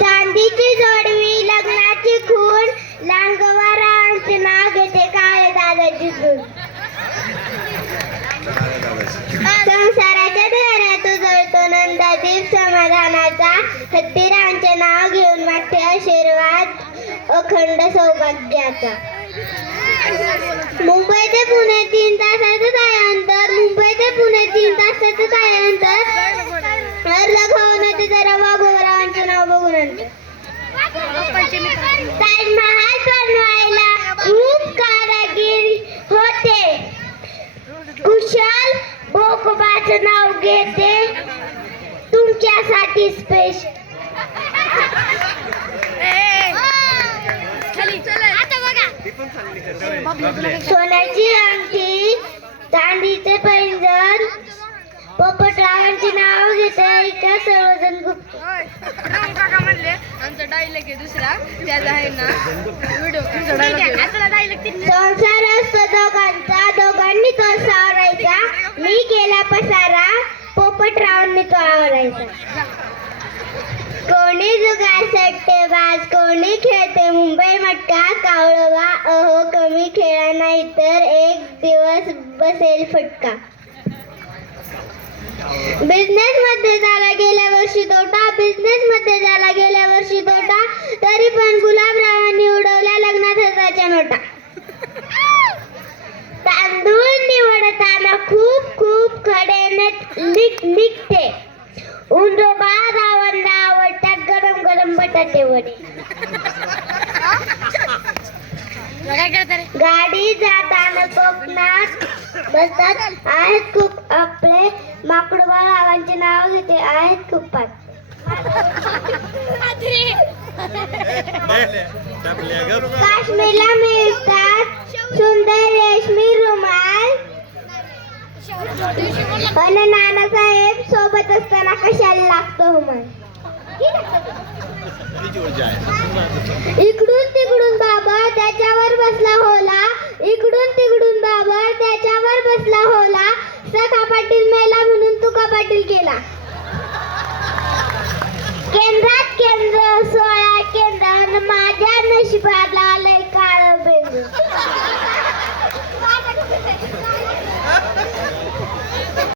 चांदीची जोडवी लग्नाची खूण लांगवारांचे नाव घेते काळे दादाची सून संसाराच्या दारात उजळतो नंदादीप समाधानाचा. हत्तीरांचे नाव घेऊन मागते आशीर्वाद अखंड सौभाग्याचा. मुंबई ते पुणे तीन तासाचं काय अंतर मुंबई ते पुणे तीन तासाचं ताजमहाल बनवायला खूप कारागीर होते. कुशल भोकबाचं नाव घेते. तुमच्यासाठी स्पेशल सोन्याची अंगठी चांदीचे पैंजण आमचा डायलॉग आहे दुसरा. त्याचा आहे ना व्हिडिओ आमचा डायलॉग संसार असतो दोघांचा. दोघांनी तो सावरायचा. मी केला पसारा. पोपटरावांनी तो आवरायचा. कोणी जुगार सट्टेबाज कोणी खेळते मुंबई मटका कावळवा अहो कमी खेळा नाही तर एक दिवस बसेल फटका. बिझनेस मध्ये झाला गेल्या वर्षी तोटा. बिझनेस मध्ये झाला गेल्या वर्षी तोटा तरी पण गुलाबरावांनी उडवल्या लग्नात हजारच्या नोटा तांदूळ निवडताना खूप खूप निघते. उंडोबा रावणला आवडतात गरम गरम बटाटे वडे. काय करता रे गाडी जाताना कोकणात बसतात. आहेत खूप आपले माकडोबा रावांचे नाव घेते. आहेत खूप पाच. काश्मीरला मिळतात पण नानासाहेब सोबत असताना कशाला लागतो हो मग? इकडून तिकडून बाबा त्याच्यावर बसला होला. इकडून तिकडून बाबा त्याच्यावर बसला होला. सखा पाटील मेला म्हणून तू कपाटील केला.